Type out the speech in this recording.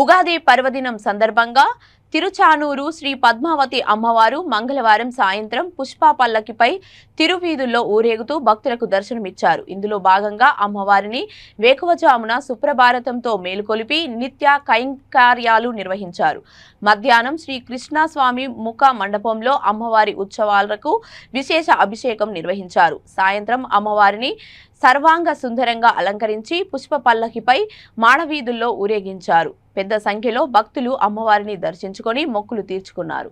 ఉగాది పర్వదినం సందర్భంగా తిరుచానూరు శ్రీ పద్మావతి అమ్మవారు మంగళవారం సాయంత్రం పుష్ప పల్లకిపై తిరువీధుల్లో ఊరేగుతూ భక్తులకు దర్శనమిచ్చారు. ఇందులో భాగంగా అమ్మవారిని వేకువజామున సుప్రభారతంతో మేలుకొలిపి నిత్య కైంకర్యాలు నిర్వహించారు. మధ్యాహ్నం శ్రీ కృష్ణస్వామి ముఖ మండపంలో అమ్మవారి ఉత్సవాలకు విశేష అభిషేకం నిర్వహించారు. సాయంత్రం అమ్మవారిని సర్వాంగ సుందరంగా అలంకరించి పుష్ప పల్లకిపై మాడవీధుల్లో ఊరేగించారు. పెద్ద సంఖ్యలో భక్తులు అమ్మవారిని దర్శించుకొని మొక్కులు తీర్చుకున్నారు.